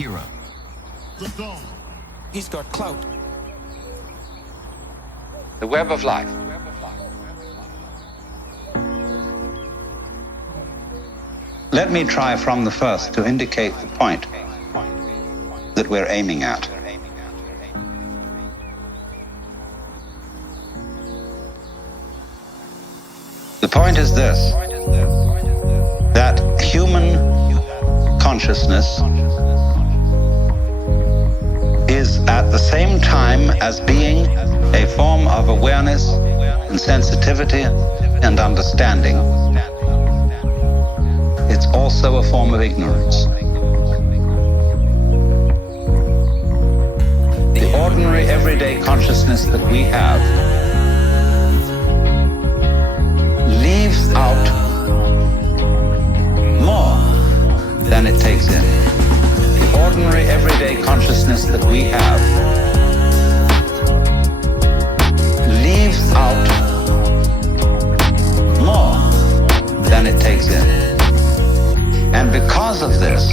hero. He's got clout. The web of life. Let me try from the first to indicate the point that we're aiming at. The point is this, that human consciousness is at the same time as being a form of awareness and sensitivity and understanding, it's also a form of ignorance. The ordinary everyday consciousness that we have leaves out more than it takes in. The ordinary everyday consciousness that we have leaves out more than it takes in. And because of this,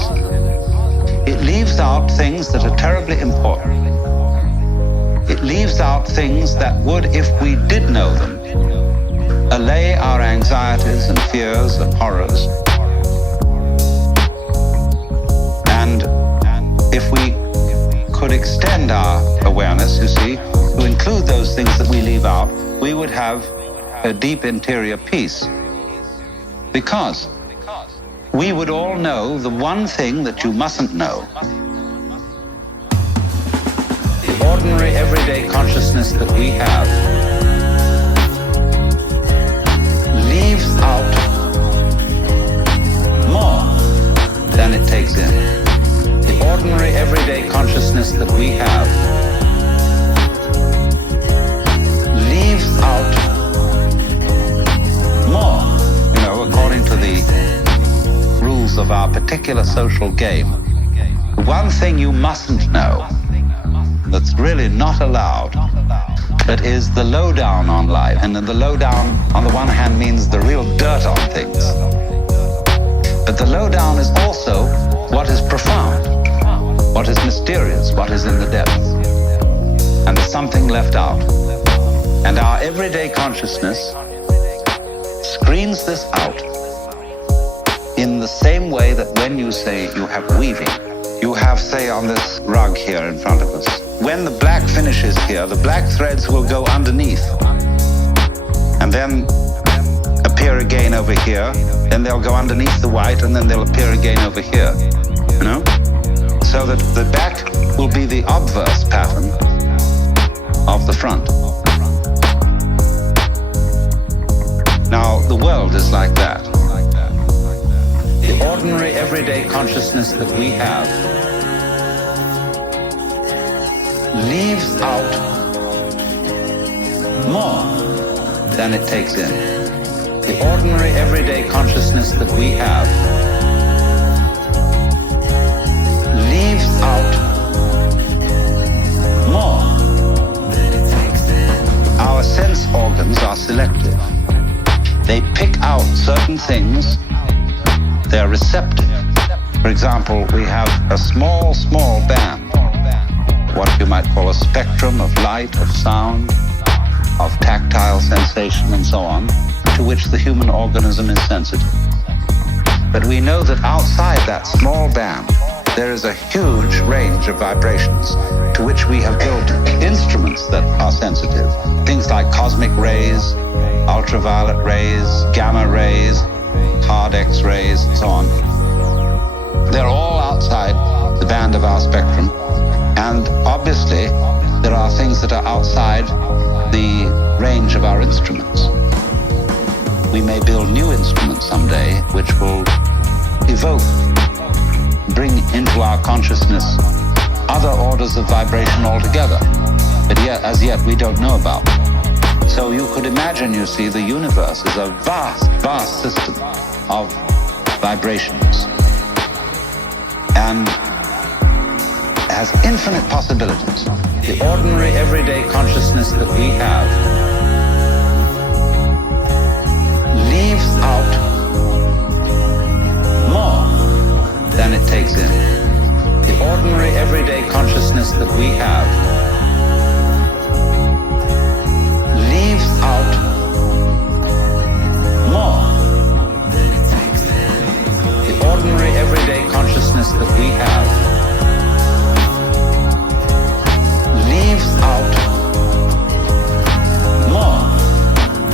it leaves out things that are terribly important. It leaves out things that would, if we did know them, allay our anxieties and fears and horrors. And if we could extend our awareness, you see, to include those things that we leave out, we would have a deep interior peace. Because we would all know the one thing that you mustn't know. The ordinary everyday consciousness that we have leaves out more than it takes in. The ordinary everyday consciousness that we have leaves out more, according to the rules of our particular social game. The one thing you mustn't know, that's really not allowed, that is the lowdown on life. And then the lowdown, on the one hand, means the real dirt on things. But the lowdown is also what is profound, what is mysterious, what is in the depths. And there's something left out. And our everyday consciousness screens this out in the same way that when you say you have weaving, you have, say, on this rug here in front of us, when the black finishes here, the black threads will go underneath and then appear again over here, then they'll go underneath the white and then they'll appear again over here, so that the back will be the obverse pattern of the front. Now, the world is like that. The ordinary everyday consciousness that we have leaves out more than it takes in. The ordinary everyday consciousness that we have leaves out more than it takes in. Our sense organs are selective. They pick out certain things. They're receptive. For example, we have a small band, what you might call a spectrum of light, of sound, of tactile sensation, and so on, to which the human organism is sensitive. But we know that outside that small band, there is a huge range of vibrations to which we have built instruments that are sensitive. Things like cosmic rays, ultraviolet rays, gamma rays, hard X-rays, and so on. They're all outside the band of our spectrum. And obviously, there are things that are outside the range of our instruments. We may build new instruments someday which will evoke, bring into our consciousness other orders of vibration altogether, but yet, as yet, we don't know about. So you could imagine, you see, the universe is a vast system of vibrations and has infinite possibilities. The ordinary everyday consciousness that we have leaves out more than it takes in. The ordinary that we have leaves out more. The ordinary everyday consciousness that we have leaves out more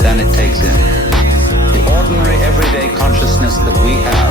than it takes in. The ordinary everyday consciousness that we have